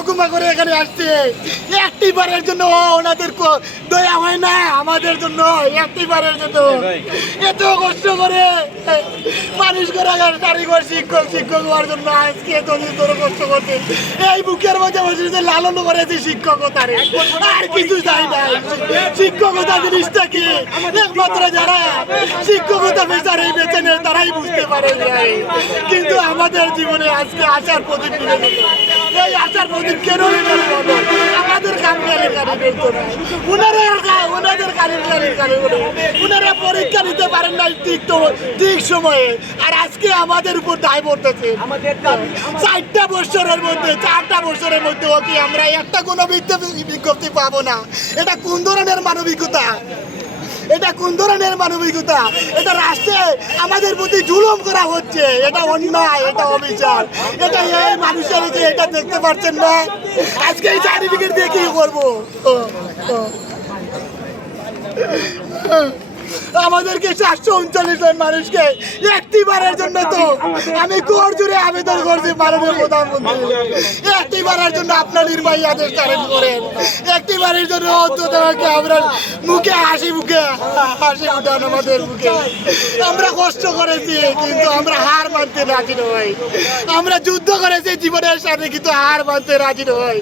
মহকুমা করে এখানে আসছে। একটি বারের জন্য ওনাদের দয়া হয় না, আমাদের জন্য একটি বারের জন্য। এত কষ্ট করে মানুষ করে কারিগর, শিক্ষক শিক্ষক হওয়ার জন্য আজকে এতদিন ধরে কষ্ট করছে। এই বুকের মধ্যে বসে যে লালন করেছে শিক্ষকতারে। আর কিছু চাই না। শিক্ষকতা জিনিসটা কি? একমাত্র যারা শিক্ষকতা বেচার এই বেছে নেয় তারাই বুঝতে পারে নাই। কিন্তু আমাদের জীবনে আজকে আশার প্রদীপ গেল এই আশার প্রদীপ কেন আমাদের কামকালের গাড়ি বেরতো না ওনারা ওনাদের গাড়ির গাড়ি ওনারা পরীক্ষা নিতে পারেন না ঠিক তো ঠিক সময়ে। আর আজকে আমাদের উপর দায় পড়তেছে। চারটা বছরের মধ্যে চারটা বছরের মধ্যে কি আমরা একটা কোনো বিজ্ঞপ্তি পাবো না। এটা কোন ধরনের মানবিকতা? এটা কোন ধরনের মানবিকতা? এটা রাষ্ট্রে আমাদের প্রতি জুলুম করা হচ্ছে। এটা অন্যায়, এটা অবিচার। এটা এই মানুষের যে এটা দেখতে পাচ্ছেন না, আজকে এই সার্টিফিকেট দিয়ে কি করব। আমাদেরকে চারশো উনচল্লিশ জন মানুষকে একটিবারের জন্য তো আমি কোর জুড়ে আবেদন করছি মাননীয় প্রধানমন্ত্রী। একটি একটিবারের জন্য আপনার নির্বাহী আদেশ কারেন্ট করেন। একটি একটিবারের জন্য অন্তত আমাকে আমরা মুখে, হাসি মুখে, হাসি উঠান আমাদের মুখে। আমরা কষ্ট করেছি, কিন্তু আমরা হার মানতে রাজি নই। আমরা যুদ্ধ করেছি, জীবনের সাথে কিন্তু হার মানতে রাজি নই।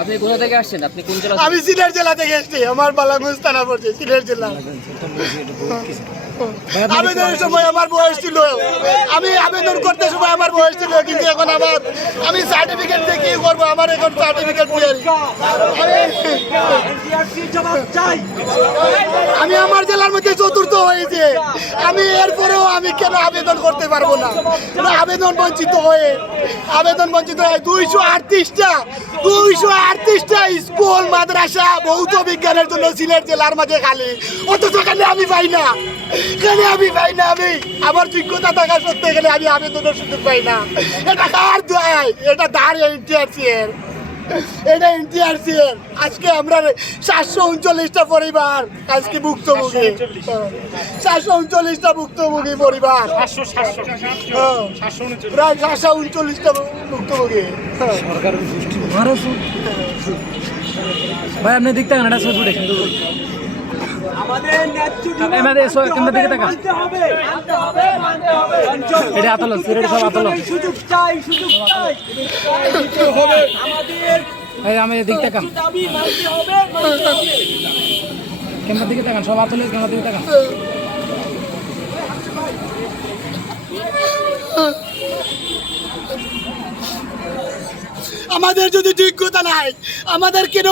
আপনি কোথা থেকে আসছেন? আপনি কোন জেলা আমি সিলেট জেলা থেকে আমার পড়ছে, সিলেট জেলা। আবেদনের সময় আমার বয়স ছিল। আমি আবেদন করতে সময় আমার বয়স ছিল, কিন্তু এখন আমার আমি সার্টিফিকেট দিয়ে কি করব? আমার এখন সার্টিফিকেট আমি আমার জেলার মধ্যে চতুর্থ হয়েছে। আমি এরপরেও আমি কেন আবেদন করতে পারব না? আবেদন বঞ্চিত হয়ে, আবেদন বঞ্চিত হয়ে দুইশো আটত্রিশটা দুইশো আটত্রিশটা স্কুল, মাদ্রাসা, ভৌত বিজ্ঞানের জন্য সিলেট জেলার মাঝে খালি। অথচ এখানে আমি পাই না। এখানে আমি পাই না আমি। আমার যোগ্যতা থাকা সত্ত্বে গেলে আমি আবেদনের সুযোগ পাই না। এটা কার দায়? এটা দাঁড় এনটিআরসি এর। এটা এনটিআরসি এর। আজকে আমরা সাতশো উনচল্লিশটা পরিবার আজকে ভুক্তভোগী। সাতশো উনচল্লিশটা ভুক্তভোগী পরিবার। হ্যাঁ। প্রায় সাতশো উনচল্লিশটা ভুক্তভোগী। ভাই আপনি দেখতে এটা দেখেন। তাকান। এটা আতলন সব আতলন। সুযোগ চাই সুযোগ চাই আমাদের এই আমি এদিক তাকান। দাবি মানতে হবে মানতে হবে কেমন দিকে তাকান সব আতলে ক্যামেরার দিকে তাকান। আমাদের যদি যোগ্যতা নাই আমাদের কেন